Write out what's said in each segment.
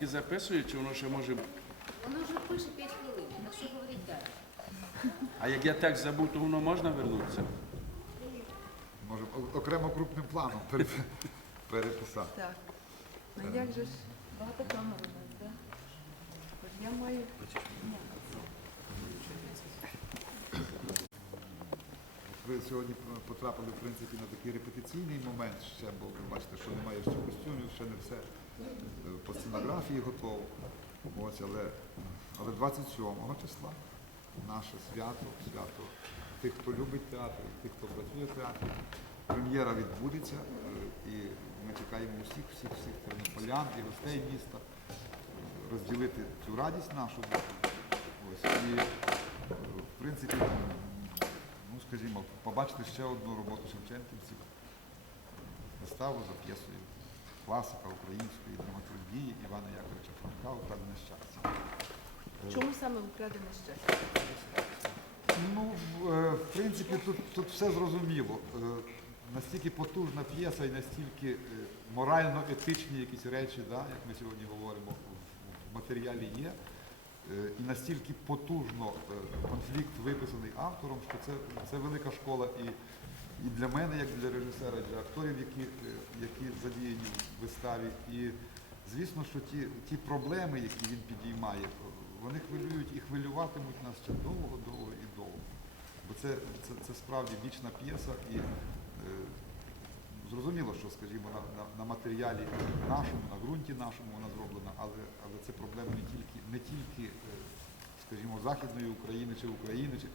І записує, чи воно ще може. Воно вже пише 5 хвилин, так що говорить далі. А як я текст забув, то воно можна вернутися? Може, о- окремо крупним планом пере- переписати. Так. Ну як же ж багато камер у нас, так? Тож я маю. Ви сьогодні потрапили в принципі на такий репетиційний момент ще, бо ви бачите, що немає ще костюмів, ще не все по сценографії готово. Ось, але, але 27 числа наше свято, свято тих, хто любить театр, тих, хто працює в театрі. Прем'єра відбудеться і ми чекаємо усіх, всіх, всіх тернополян і гостей міста розділити цю радість нашу. Ось, і, в принципі, ну, скажімо, побачити ще одну роботу шевченківців, виставу за п'єсою класика української драматургії Івана Яковича Франка «Украдене щастя. Чому саме украдене щастя? Ну, в- е, в принципі, тут, тут все зрозуміло. Е, Настільки потужна п'єса і настільки е, морально-етичні якісь речі, да, як ми сьогодні говоримо, в- матеріалі є. Е, І настільки потужно е, конфлікт виписаний автором, що це, це велика школа і, і для мене, як для режисера, для акторів, які, які задіяні в виставі. І звісно, що ті, ті проблеми, які він підіймає, вони хвилюють і хвилюватимуть нас ще довго, довго і довго. Бо це, це, це справді вічна п'єса і е, зрозуміло, що, скажімо, на, на, на матеріалі нашому, на ґрунті нашому вона зроблена, але, але це проблеми не тільки, не тільки е, скажімо, Західної України чи України, чи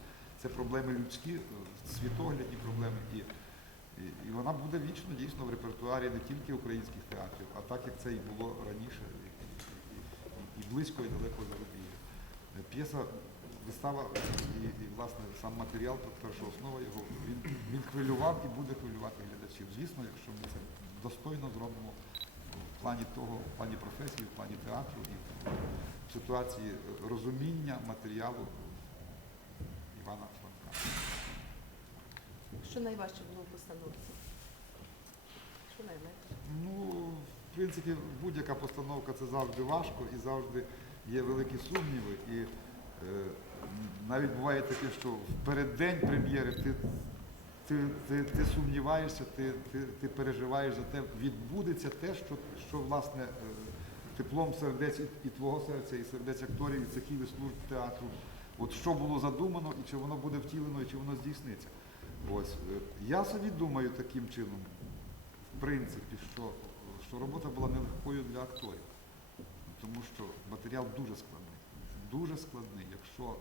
це проблеми людські, е, світоглядні проблеми. І, і, і вона буде вічно дійсно в репертуарі не тільки українських театрів, а так як це і було раніше, і, і, і, близько, і далеко зарубіжжя. Е, П'єса, вистава і, і власне сам матеріал, перша основа його, він, він хвилював і буде хвилювати глядачів. Звісно, якщо ми це достойно зробимо в плані того, в плані професії, в плані театру і в ситуації розуміння матеріалу Івана Франка. Що найважче було в постановці? Що найлегше? Ну, в принципі, будь-яка постановка це завжди важко і завжди є великі сумніви. І е, навіть буває таке, що в переддень прем'єри ти, ти, ти, ти сумніваєшся, ти, ти, ти переживаєш за те, відбудеться те, що, що власне е, теплом сердець і, і твого серця, і сердець акторів, і цехів і служб театру. От що було задумано, і чи воно буде втілено, і чи воно здійсниться. Ось е, я собі думаю таким чином, в принципі, що, що робота була нелегкою для акторів, тому що матеріал дуже складний. Дуже складний, якщо,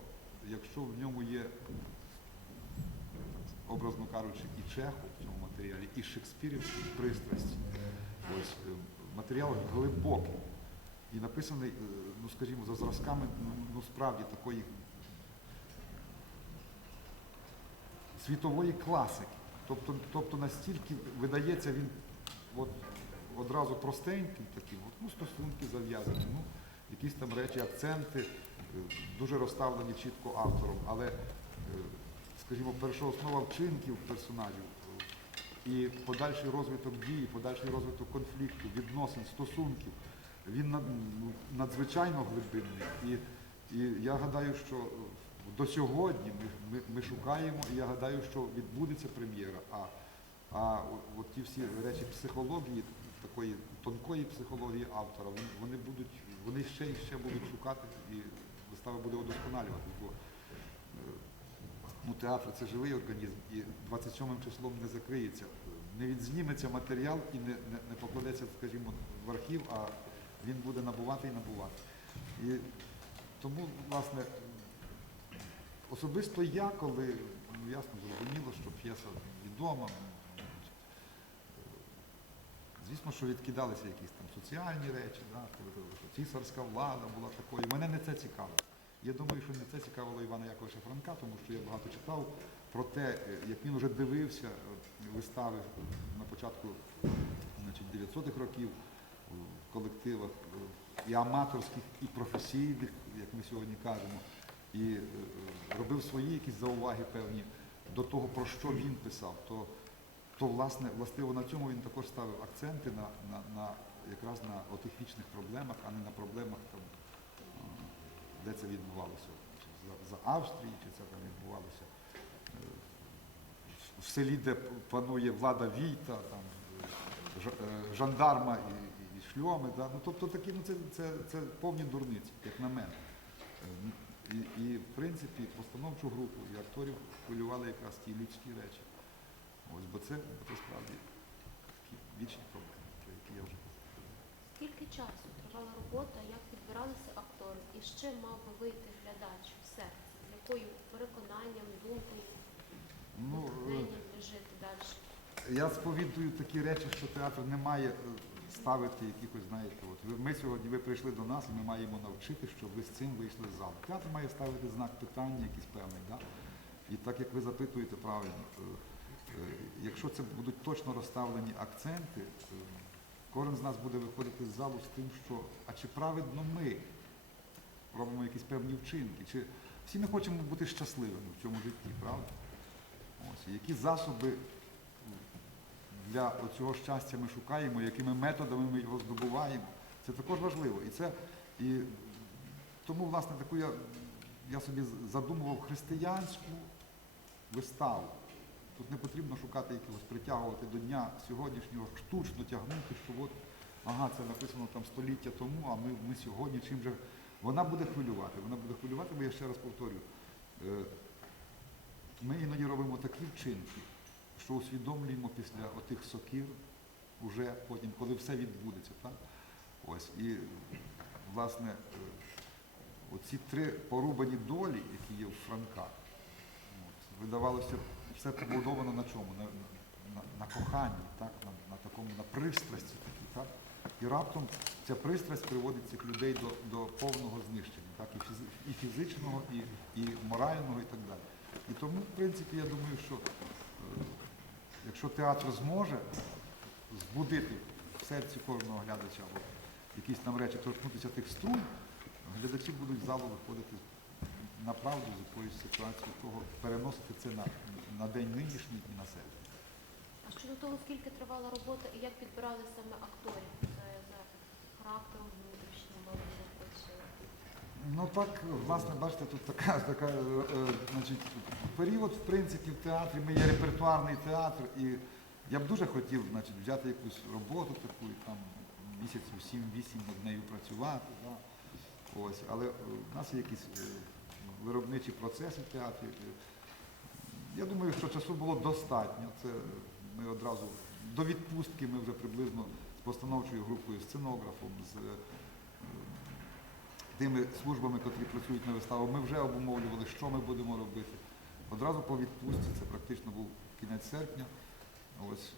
якщо в ньому є, образно кажучи, і Чехов в цьому матеріалі, і шекспірівські пристрасті. Ось, е, матеріал глибокий і написаний, е, ну скажімо, за зразками ну, ну, справді такої світової класики. Тобто, тобто настільки видається він от, одразу простеньким таким, от, ну, стосунки зав'язані, ну, якісь там речі, акценти, е, дуже розставлені чітко автором, але, е, скажімо, першооснова вчинків персонажів е, і подальший розвиток дії, подальший розвиток конфлікту, відносин, стосунків, він ну, надзвичайно глибинний. І, і я гадаю, що до сьогодні ми, ми, ми шукаємо, і я гадаю, що відбудеться прем'єра. А, а от, ті всі речі психології, такої тонкої психології автора, вони, вони будуть, вони ще і ще будуть шукати, і вистава буде удосконалюватись. Бо, е, ну, театр це живий організм, і 27 числом не закриється, не відзніметься матеріал і не, не, не покладеться, скажімо, в архів, а він буде набувати і набувати. І тому, власне, особисто я, коли, ну ясно, зрозуміло, що п'єса відома, звісно, що відкидалися якісь там соціальні речі, да, цісарська влада була такою. Мене не це цікавило. Я думаю, що не це цікавило Івана Яковича Франка, тому що я багато читав про те, е, як він вже дивився е, вистави на початку значить, 900-х років в колективах е, і аматорських, і професійних, як ми сьогодні кажемо, і е, робив свої якісь зауваги певні до того, про що він писав. То, то власне, властиво на цьому він також ставив акценти на, на, на якраз на отих вічних проблемах, а не на проблемах там, де це відбувалося. За, за Австрії, чи це там відбувалося е, в- селі, де панує влада Війта, там, е, жа- жандарма і, і шльоми. Да? Ну, тобто такі, ну, це, це, це повні дурниці, як на мене. І, і в принципі постановчу групу і акторів хвилювали якраз ті людські речі. Ось, бо це, бо це справді такі вічні проблеми, про які я вже казав. Скільки часу тривала робота, як підбиралися актори, і з чим мав би вийти глядач в серці? З якою переконанням, думкою, Ну, е, жити далі? Я сповідую такі речі, що театр не має е, ставити якихось, знаєте, от ми сьогодні ви прийшли до нас, і ми маємо навчити, щоб ви з цим вийшли з залу. Театр має ставити знак питання, якийсь певний, да? І так як ви запитуєте правильно, е, е, якщо це будуть точно розставлені акценти, е, кожен з нас буде виходити з залу з тим, що а чи праведно ми робимо якісь певні вчинки, чи всі ми хочемо бути щасливими в цьому житті, правда? Ось, які засоби для цього щастя ми шукаємо, якими методами ми його здобуваємо. Це також важливо. І це і тому, власне, таку я, я собі задумував християнську виставу. Тут не потрібно шукати якогось притягувати до дня сьогоднішнього, штучно тягнути, що от, ага, це написано там століття тому, а ми, ми сьогодні чим же. Вона буде хвилювати. Вона буде хвилювати, бо я ще раз повторюю. е, Ми іноді робимо такі вчинки, що усвідомлюємо після отих сокир, уже потім, коли все відбудеться. Так? Ось, і, власне, е, оці три порубані долі, які є в Франка, от, видавалося, все побудовано на чому? На, на, на коханні, так? на, на такому, на пристрасті такій, так? І раптом ця пристрасть приводить цих людей до, до повного знищення, так? І, і фізичного, і, і морального, і так далі. І тому, в принципі, я думаю, що якщо театр зможе збудити в серці кожного глядача от, якісь там речі, торкнутися тих струн, глядачі будуть з залу виходити на правду з якоїсь ситуації, того переносити це на, на день нинішній і на себе. А щодо того, скільки тривала робота і як підбирали саме акторів за, за характером? Ну так, власне, бачите, тут така, така е, е, значить, період, в принципі, в театрі. Ми є репертуарний театр, і я б дуже хотів значить, взяти якусь роботу таку, і там місяців 7-8 над нею працювати. Да? Ось, але е, в нас є якісь виробничі процеси в театрі. Я думаю, що часу було достатньо. Це ми одразу до відпустки ми вже приблизно з постановчою групою, сценографом, з тими службами, котрі працюють на виставу, ми вже обумовлювали, що ми будемо робити. Одразу по відпустці, це практично був кінець серпня. Ось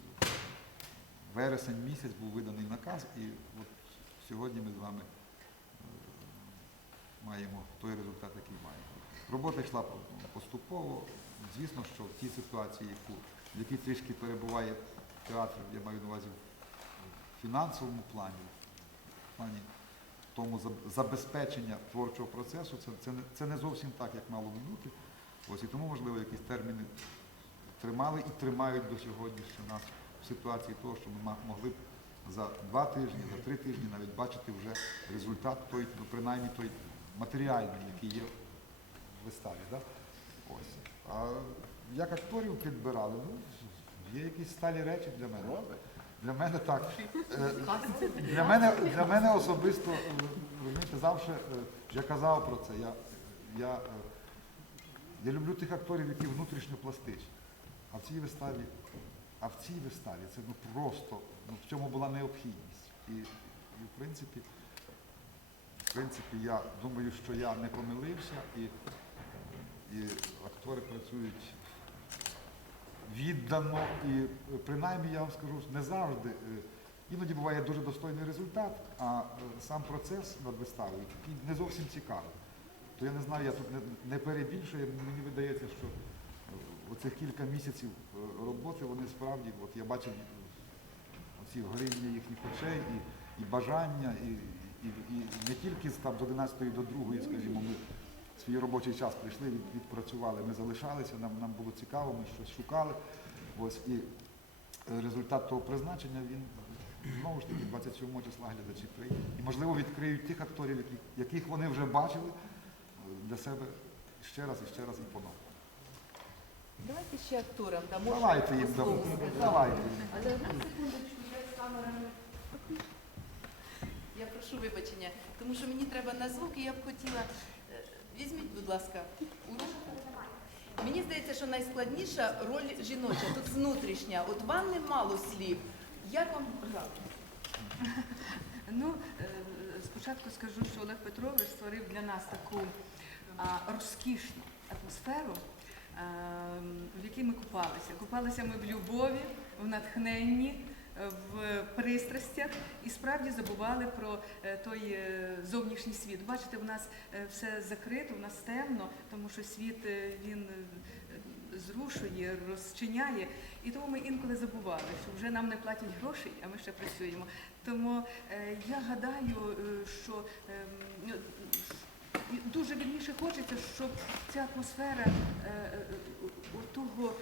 вересень місяць був виданий наказ, і от сьогодні ми з вами е, маємо той результат, який маємо. Робота йшла поступово. Звісно, що в тій ситуації, яку, в якій трішки перебуває театр, я маю на увазі в фінансовому плані, в плані тому забезпечення творчого процесу, це, це, не, це не зовсім так, як мало би. Ось і тому, можливо, якісь терміни тримали і тримають до сьогодні ще нас в ситуації того, що ми могли б за два тижні, за три тижні навіть бачити вже результат той, ну, принаймні той матеріальний, який є в виставі. Да? Ось. А як акторів підбирали, ну, є якісь сталі речі для мене. Для мене так. Е, Для мене, для мене особисто, е, розумієте, завжди, е, я казав про це, я, я, я люблю тих акторів, які внутрішньо пластичні. А в цій виставі, а в цій виставі це ну просто, ну, в цьому була необхідність. І, і в принципі, в принципі, я думаю, що я не помилився, і, і актори працюють віддано і е, принаймні я вам скажу, не завжди. е, Іноді буває дуже достойний результат, а е, сам процес над виставою такий не зовсім цікавий. То я не знаю, я тут не, перебільшую, мені видається, що оцих кілька місяців роботи, вони справді, от я бачив оці горіння їхніх очей і, і бажання, і, і, і не тільки з там з 11 до 2, скажімо, ми свій робочий час прийшли, від, відпрацювали, ми залишалися, нам, нам було цікаво, ми щось шукали. Ось, і е, результат того призначення, він Знову ж таки, 27 числа глядачі приїдуть. І, можливо, відкриють тих акторів, яких, яких вони вже бачили е, для себе ще раз і ще раз і по-новому. Давайте ще акторам дамо. Давайте їм дамо. Давайте. Але одну секундочку, я з камерами. Я прошу вибачення, тому що мені треба на звук, і я б хотіла. Е, Візьміть, будь ласка, Ура. Мені здається, що найскладніша роль жіноча, тут внутрішня. От вам немало слів. Як вам грати? Ну, е, спочатку скажу, що Олег Петрович створив для нас таку розкішну атмосферу, е, в якій ми купалися. Купалися ми в любові, в натхненні, е, в пристрастях і справді забували про е, той е, зовнішній світ. Бачите, в нас е, все закрито, в нас темно, тому що світ він зрушує, розчиняє. І тому ми інколи забували, що вже нам не платять грошей, а ми ще працюємо. Тому я гадаю, що ем, дуже вільніше хочеться, щоб ця атмосфера того.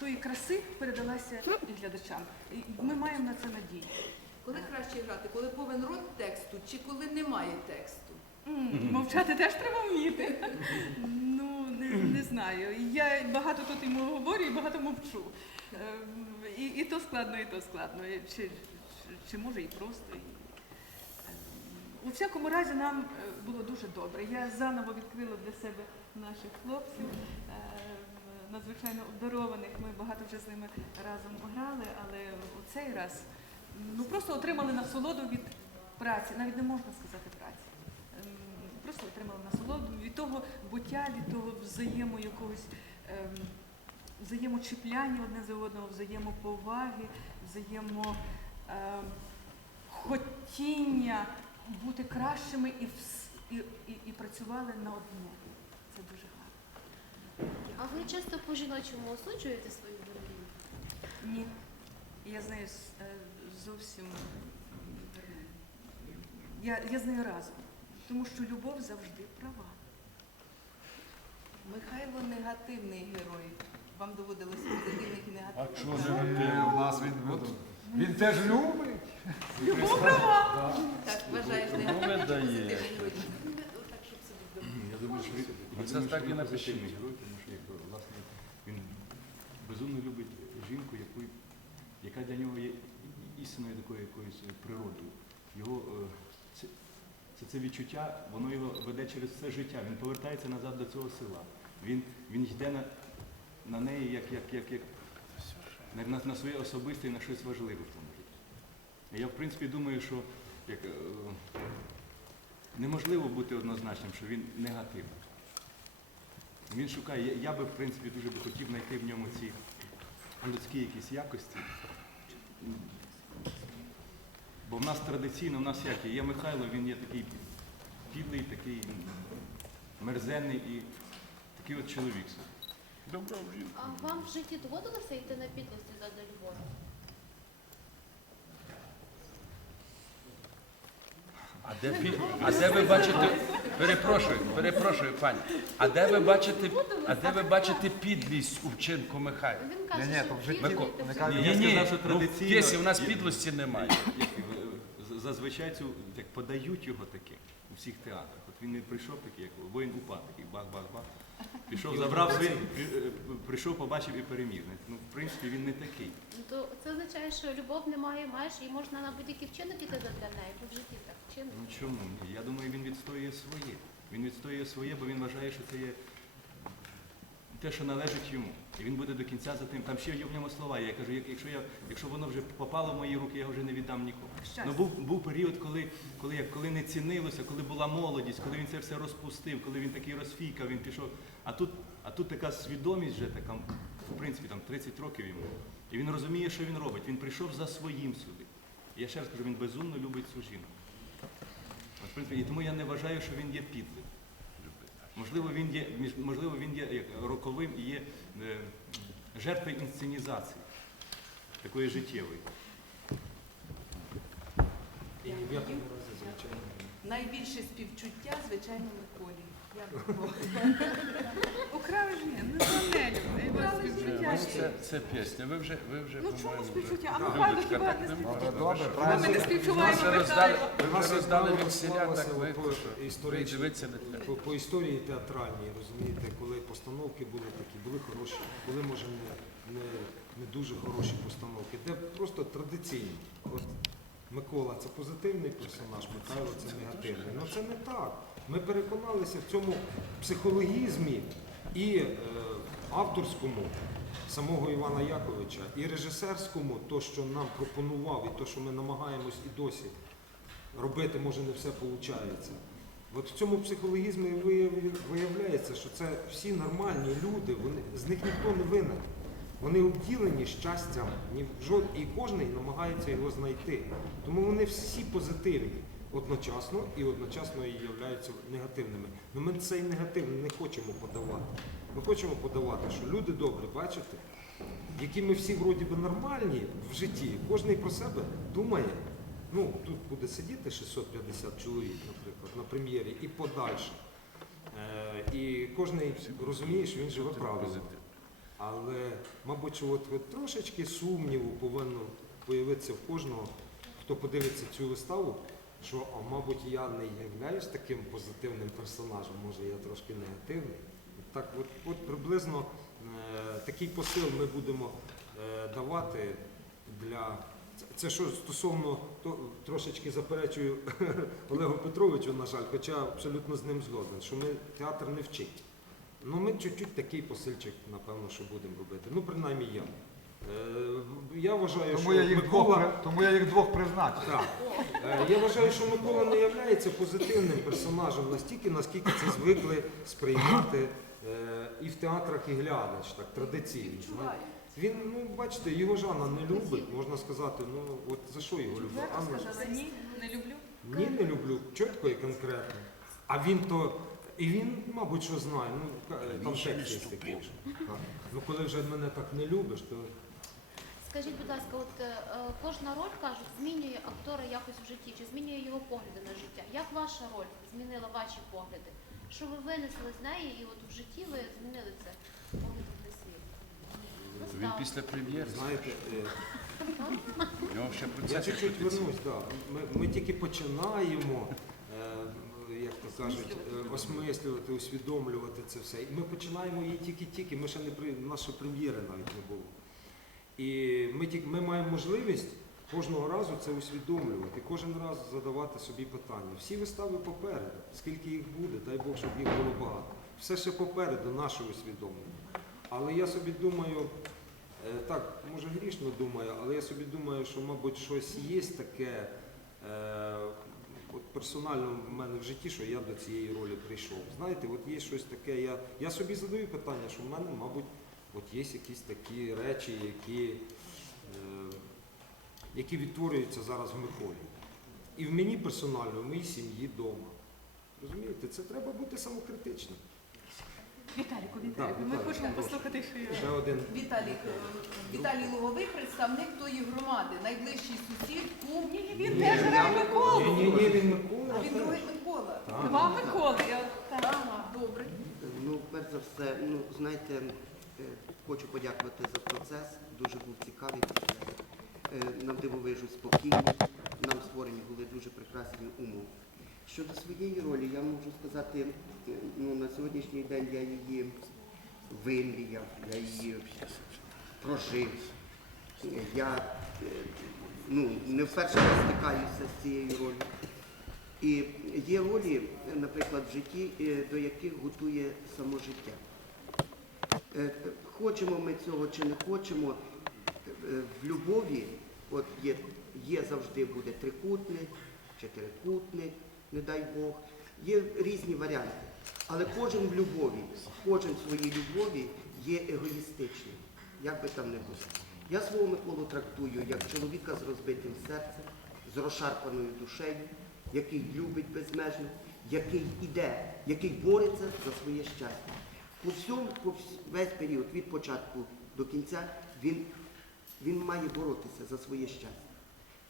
Тої краси передалася і глядачам. І ми маємо на це надію. Коли краще грати? Коли повен рот тексту чи коли немає тексту? М, Мовчати теж треба вміти. Ну, не, не знаю. Я багато тут йому говорю і багато мовчу. Ем, І, і то складно, і то складно. І Чи, чи, чи може і просто. І, ем, у всякому разі нам е, було дуже добре. Я заново відкрила для себе наших хлопців, е, надзвичайно обдарованих. Ми багато вже з ними разом грали, але у цей раз ну, просто отримали насолоду від праці, навіть не можна сказати праці. Ем, Просто отримали насолоду від того буття, від того взаємо якогось ем, взаємочіпляння одне за одного, взаємоповаги, взаємо ем, бути кращими і, і, і, і працювали на одне. А ви часто по-жіночому осуджуєте свою героїню? Ні. Я з нею е, зовсім верну. Я, я з нею разом, тому що любов завжди права. Михайло негативний герой. Вам доводилось позитивних і негативних. чого. Е, У нас він, він теж любить. Так, вважаєш Любов негативний чи дає. позитивний герой? Ну, Так, щоб собі вдома. Я думаю, що Це так і напишіть. позитивний герой, тому що як, власне, він безумно любить жінку, яку, яка для нього є істинною такою якоюсь е, природою. Його е, це, це, це відчуття, воно його веде через все життя. Він повертається назад до цього села. Він, він йде на, на неї як, як, як, як на, на, своє особисте і на щось важливе в тому житті. Я, в принципі, думаю, що як, е, неможливо бути однозначним, що він негативний. Він шукає, я, я би, в принципі, дуже би хотів знайти в ньому ці людські якісь якості. Бо в нас традиційно, в нас як є, є Михайло, він є такий підлий, такий мерзенний і такий от чоловік. Добро в жінку. А вам в житті доводилося йти на підлості задля любові? А де, пі- а де ви бачите, перепрошую, перепрошую, пані, а де ви бачите, а де ви бачите підлість у вчинку Михайла? Він каже, Ні-ні, що то в житті Я Ні, ні, ну, в п'єсі в нас підлості немає. Як, з- зазвичай цю як подають його таке у всіх театрах. От він не прийшов такий, як воїн упа, такий бах-бах-бах. Пішов, забрав свій, е, прийшов, побачив і переміг. Ну, в принципі, він не такий. Ну, То це означає, що любов немає меж і можна на будь-який вчинок іти задля неї, бо в житті так вчинок. Ну чому? ні? Я думаю, він відстоює своє. Він відстоює своє, бо він вважає, що це є те, що належить йому. І він буде до кінця за тим. Там ще є в ньому слова. Я кажу, якщо, я, якщо воно вже попало в мої руки, я його вже не віддам нікому. Ну був, був період, коли, коли, коли не цінилося, коли була молодість, коли він це все розпустив, коли він такий розфійкав, він пішов. А тут, а тут така свідомість вже така, в принципі, там 30 років йому. І він розуміє, що він робить. Він прийшов за своїм сюди. І я ще раз кажу, він безумно любить цю жінку. От, в принципі, і тому я не вважаю, що він є підлим. Можливо, він є, можливо, він є роковим і є е, жертвою інсценізації такої життєвої. Найбільше співчуття, звичайно, Миколі. Украв ж ні, ну не. Ну, це, це пісня. Ви вже, ви вже, Ну чому по-моєму, вже- співчуття? А ми Людочка, хіба так не не співчуття? можна. Добре, Ви правильно. Не співчуваємо, роздали, Михайло. ви вже роздали векселя, склалося так ви? Ви історичній- дивитися не треба. По, по історії театральній, розумієте, коли постановки були такі, були хороші, були, може, не, не, не дуже хороші постановки, де просто традиційні. От Микола це позитивний персонаж, Михайло це негативний. Ну це не так. Ми переконалися в цьому психологізмі і е, авторському самого Івана Яковича, і режисерському, то, що нам пропонував, і то, що ми намагаємось і досі робити, може не все виходить. От в цьому психологізмі виявляється, що це всі нормальні люди, вони, з них ніхто не винен. Вони обділені щастям, і кожен намагається його знайти. Тому вони всі позитивні одночасно і одночасно і являються негативними. Ну ми цей негатив не хочемо подавати. Ми хочемо подавати, що люди добрі, бачите, які ми всі вроді би нормальні в житті, кожен про себе думає. Ну, тут буде сидіти 650 чоловік, наприклад, на прем'єрі і подальше. Е, і кожен розуміє, що він живе правильно. Але, мабуть, от, от трошечки сумніву повинно появитися в кожного, хто подивиться цю виставу, що, мабуть, я не являюсь таким позитивним персонажем, може я трошки негативний. Так, от, от приблизно е, такий посил ми будемо е, давати для. Це- Це що стосовно то, трошечки заперечую Олегу Петровичу, на жаль, хоча абсолютно з ним згоден, що ми театр не вчить. Ну, ми чуть-чуть такий посильчик, напевно, що будемо робити. Ну, принаймні я. Е, я вважаю, Тому що я їх Микола... двох, тому я їх двох призначив. Так. Е, Я вважаю, що Микола не є позитивним персонажем настільки, наскільки це звикли сприймати е, і в театрах, і глядач, так традиційно. знаєте. Він, ну, бачите, його Жанна не любить, можна сказати, ну от за що його любить? Анна, сказала, ні, не люблю. ні, не люблю, чітко і конкретно. А він то, і він, мабуть, що знає, ну, ка- там текст є такий. Ну, коли вже мене так не любиш, то Скажіть, будь ласка, от е, е, кожна роль кажуть, змінює актора якось в житті, чи змінює його погляди на життя. Як ваша роль змінила ваші погляди? Що ви винесли з неї, і от в житті ви змінили це поглядом на світ? Він після прем'єри. знаєте, е, У нього ще Я процес. чуть-чуть вернусь, да. ми, ми тільки починаємо, е, як то кажуть, е, осмислювати, усвідомлювати це все. І ми починаємо її тільки-тільки, ми ще не при нашої прем'єри навіть не було. І ми, тільки, ми маємо можливість кожного разу це усвідомлювати, кожен раз задавати собі питання. Всі вистави попереду, скільки їх буде, дай Бог, щоб їх було багато. Все ще попереду наше усвідомлення. Але я собі думаю, Е, Так, може грішно думаю, але я собі думаю, що, мабуть, щось є таке е, от персонально в мене в житті, що я до цієї ролі прийшов. Знаєте, от є щось таке, я, я собі задаю питання, що в мене, мабуть, от є якісь такі речі, які, е, які відтворюються зараз в Миколі. І в мені персонально, в моїй сім'ї вдома. Розумієте, це треба бути самокритичним. Віталіку, Да, Віталіку, ми Віталік, хочемо прошу. послухати, що. Ще один. Віталій, е, Віталій Луговий, представник тої громади, найближчий сусід, кум. Ні, ні, він теж грає Миколу. Ні, ні, ні, він Микола. А він теж. другий Микола. Так. Два Миколи. я- так. Добре. Ну, перш за все, ну знаєте, хочу подякувати за процес. Дуже був цікавий процес. Е, Нам дивовижу спокійні, нам створені були дуже прекрасні умови. Щодо своєї ролі, я можу сказати, е, ну на сьогоднішній день я її вимріяв, я її прожив. Е, Я е, ну, не вперше стикаюся з цією ролью. І є ролі, наприклад, в житті, е, до яких готує само життя. Е, Хочемо ми цього чи не хочемо, е, в любові от є, є завжди буде трикутник, чотирикутник, не дай Бог, є різні варіанти. Але кожен в любові, кожен в своїй любові є егоїстичним, як би там не було. Я свого Миколу трактую як чоловіка з розбитим серцем, з розшарпаною душею, який любить безмежно, який іде, який бореться за своє щастя. По всьому, по весь період, від початку до кінця, він, він має боротися за своє щастя.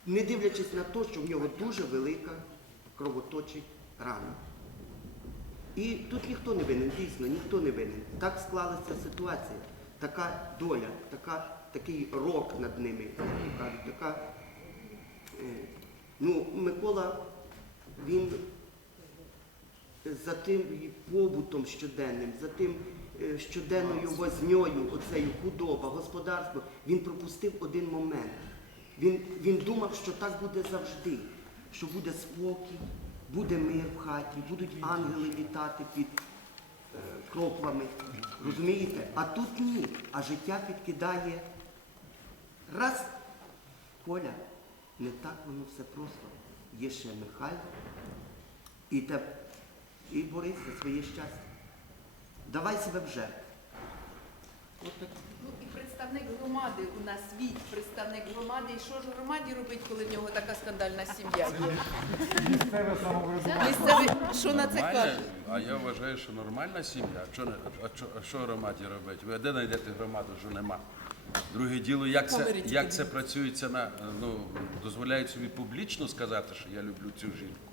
Не дивлячись на те, що в нього дуже велика кровоточить рана. І тут ніхто не винен, дійсно, ніхто не винен. Так склалася ситуація, така доля, така, такий рок над ними, як кажуть, така. е, Ну, Микола, він за тим побутом щоденним, за тим е, щоденною возньою, оцею худоба, господарство, він пропустив один момент. Він, він думав, що так буде завжди, що буде спокій, буде мир в хаті, будуть ангели літати під е, кроплами. Розумієте? А тут ні. А життя підкидає раз. Коля, не так воно все просто. Є ще Михайло і, те, і борись за своє щастя. Давай себе в жертву. Ну і представник громади у нас від представник громади. І що ж громаді робить, коли в нього така скандальна сім'я? Місцеве самоврядування. Що на це кажуть? а я вважаю, що нормальна сім'я. А що, а що, а що громаді робити? Ви де знайдете громаду, що нема? Друге діло, як це, як це працюється на ну, дозволяють собі публічно сказати, що я люблю цю жінку.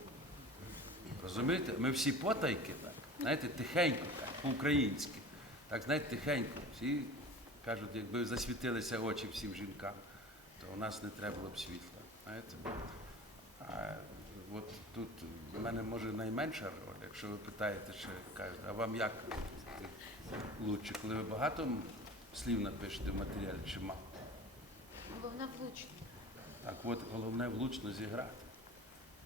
Розумієте? Ми всі потайки, так, знаєте, тихенько, так, по-українськи. Так, знаєте, тихенько. Всі кажуть, якби засвітилися очі всім жінкам, то у нас не треба було б світла. Знаєте? А от тут в мене може найменша роль, якщо ви питаєте, чи кажете, а вам як лучше, коли ви багато слів напишете в матеріалі чи мало? Головне влучно. Так от головне влучно зіграти.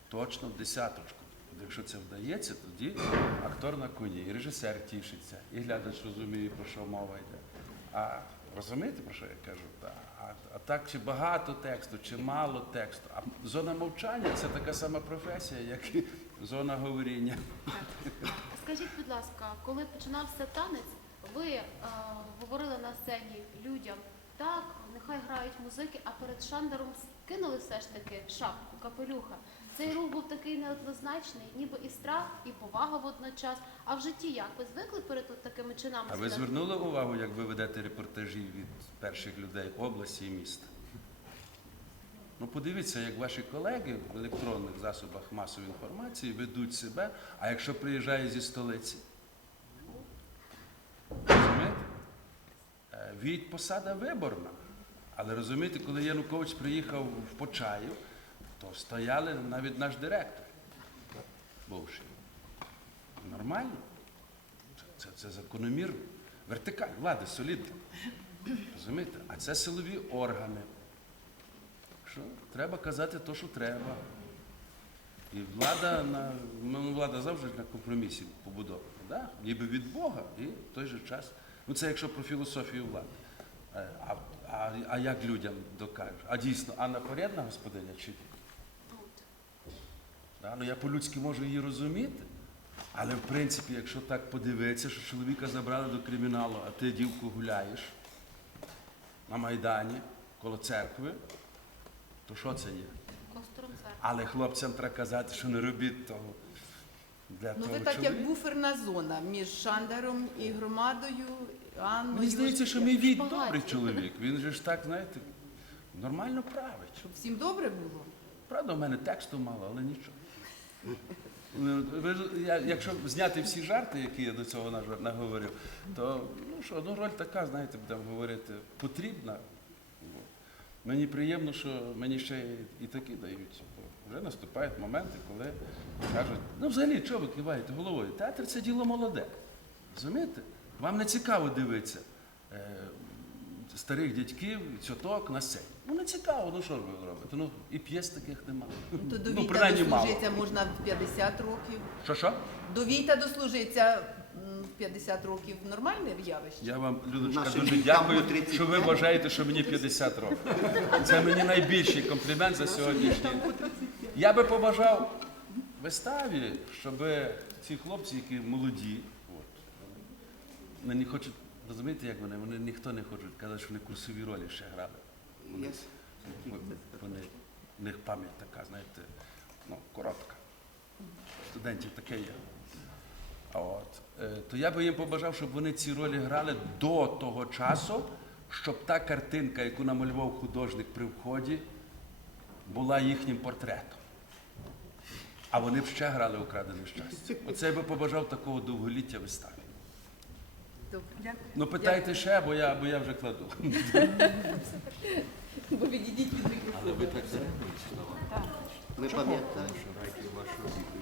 Точно в десяточку. Якщо це вдається, тоді актор на коні, і режисер тішиться, і глядач розуміє, про що мова йде. А розумієте, про що я кажу? Та, А, а так, чи багато тексту, чи мало тексту. А зона мовчання це така сама професія, як і зона говоріння. Скажіть, будь ласка, коли починався танець, ви е, говорили на сцені людям, так, нехай грають музики, а перед шандером скинули все ж таки шапку, капелюха. Цей рух був такий неоднозначний, ніби і страх, і повага водночас. А в житті як? Ви звикли перед от такими чинами? А ви звернули увагу, як ви ведете репортажі від перших людей області і міста? Ну, подивіться, як ваші колеги в електронних засобах масової інформації ведуть себе, а якщо приїжджає зі столиці? Розумієте? Е, Від посада виборна. Але розумієте, коли Янукович приїхав в Почаїв, то стояли навіть наш директор, бувший. Нормально? Це, це, це закономірно. Вертикаль, влади солідна. Розумієте? А це силові органи. Що? Треба казати те, що треба. І влада на ну, влада завжди на компромісі побудована. Да? Ніби від Бога і в той же час. Ну це якщо про філософію влади. Е, А, а, а як людям докажуть? А дійсно, Анна порядна господиня чи ні? Да? Ну я по-людськи можу її розуміти. Але в принципі, якщо так подивитися, що чоловіка забрали до криміналу, а ти дівку гуляєш на Майдані коло церкви, то що це є? Але хлопцям треба казати, що не робіть того для Ну того ви так як буферна зона між Шандаром і громадою, Анною. Мені здається, що мій від добрий чоловік. Він же ж так, знаєте, нормально править. Щоб всім добре було. Правда, в мене тексту мало, але нічого. Ну, ви ж- я- Якщо зняти всі жарти, які я до цього нажар- наговорив, то ну що, ну роль така, знаєте, будемо говорити, потрібна. От. Мені приємно, що мені ще і- і такі дають. Бо вже наступають моменти, коли кажуть, ну взагалі, чого ви киваєте головою? Театр це діло молоде. Розумієте? Вам не цікаво дивитися е, старих дядьків, цьоток на сцені. Ну не цікаво, ну що ж ви робите? Ну і п'єс таких немає. Ну, то до ну, війта принаймні мало. можна в 50 років. Що що? До війта м, в 50 років нормальне явище. Я вам, Людочка, Нашим дуже дякую, по 35. що ви вважаєте, що мені 50 років. Це мені найбільший комплімент за сьогоднішній. Я би побажав виставі, щоб ці хлопці, які молоді, вони не хочуть, розумієте, як вони? Вони ніхто не хочуть казати, що вони курсові ролі ще грали. Вони, Я- вони, в них пам'ять така, знаєте, ну, коротка. Студентів таке є. А От. Е, То я би їм побажав, щоб вони ці ролі грали до того часу, щоб та картинка, яку намалював художник при вході, була їхнім портретом. А вони б ще грали украдене щастя. Оце я би побажав такого довголіття виставі. Дякую. Ну питайте ще, бо я, бо я вже кладу. Бо відійдіть від мікрофону. Але ви так слова. Ми пам'ятаємо. Що райки вашого віку.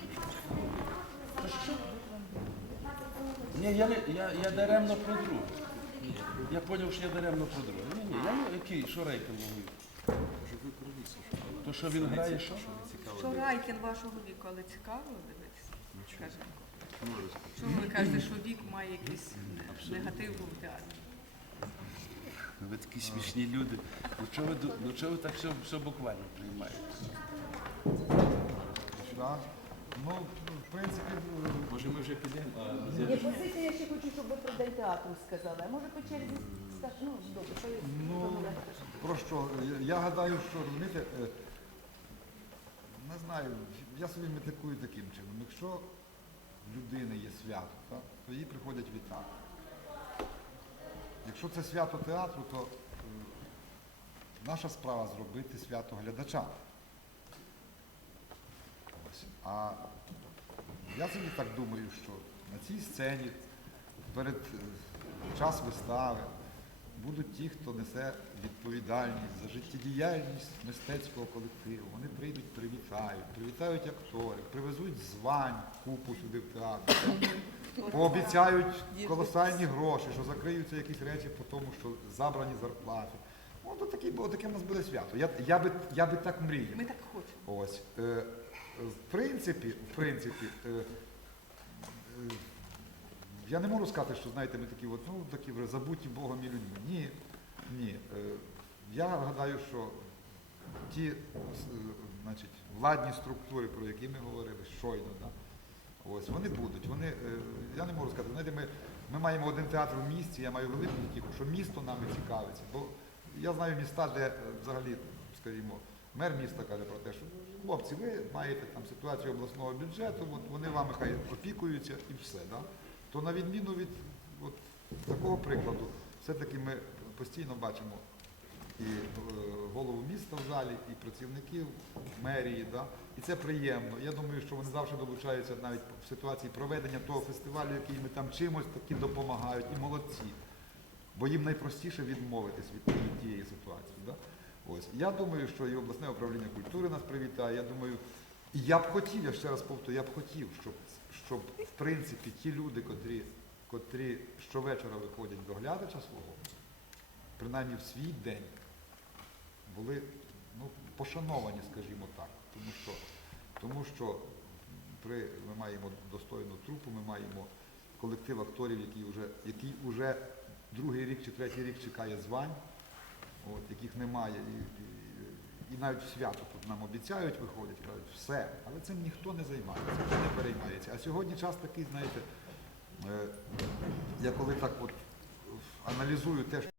Ні, я, я, я даремно про друге. Я зрозумів, що я даремно про друге. Ні, ні, я не який, що лісу, що То що він грає, що? що Райкін вашого віку, але цікаво дивитися, скажімо. Ну. Чому ви кажете, що вік має якийсь негатив в театрі? Ви такі смішні люди. Ну чого ви, ду- ну, чого ви так все, все буквально приймаєте? Да. Ну, в принципі, е, Може ми вже підемо, а Ні, позиція, я ще хочу, щоб ви про день театру сказали. А може по черзі скажете? Ну, добре, то я- Ну, про що? Я- Я гадаю, що розумієте, е, не знаю, я собі метикую таким чином. Якщо людини є свято, так, то їй приходять вітати. Якщо це свято театру, то е, наша справа зробити свято глядачам. Ось. А я собі так думаю, що на цій сцені перед е, час вистави будуть ті, хто несе відповідальність за життєдіяльність мистецького колективу. Вони прийдуть, привітають, привітають акторів, привезуть звань, купу сюди в театр. Пообіцяють колосальні гроші, що закриються якісь речі по тому, що забрані зарплати. От таке, в нас буде свято. Я, я, би, я би так мріяв. Ми так хочемо. Ось. Е, в принципі, в принципі, е, е, я не можу сказати, що знаєте, ми такі, от, ну, такі вже забуті Богом і людьми. Ні. Ні. Е, я гадаю, що ті е, значить, владні структури, про які ми говорили щойно, да, ось, вони будуть. Вони, е, я не можу сказати, знаєте, ми, ми маємо один театр в місті, я маю велику втіху, що місто нами цікавиться. Бо я знаю міста, де взагалі, скажімо, мер міста каже про те, що хлопці, ви маєте там ситуацію обласного бюджету, от вони вами хай опікуються і все. Да? То на відміну від от, такого прикладу, все-таки ми постійно бачимо і е, голову міста в залі, і працівників мерії. Да? І це приємно. Я думаю, що вони завжди долучаються навіть в ситуації проведення того фестивалю, який ми там чимось таки допомагають, і молодці. Бо їм найпростіше відмовитись від тієї- ситуації. Да? Ось. Я думаю, що і обласне управління культури нас привітає. Я думаю, і я б хотів, я ще раз повторю, я б хотів, щоб, щоб в принципі ті люди, котрі, котрі щовечора виходять до глядача свого, принаймні в свій день, були ну, пошановані, скажімо так. Тому що, тому що при, ми маємо достойну трупу, ми маємо колектив акторів, який вже, який вже другий рік чи третій рік чекає звань, от, яких немає. І, і, навіть в свято тут нам обіцяють, виходять, кажуть, все. Але цим ніхто не займається, ніхто не переймається. А сьогодні час такий, знаєте, е, я коли так от аналізую те, що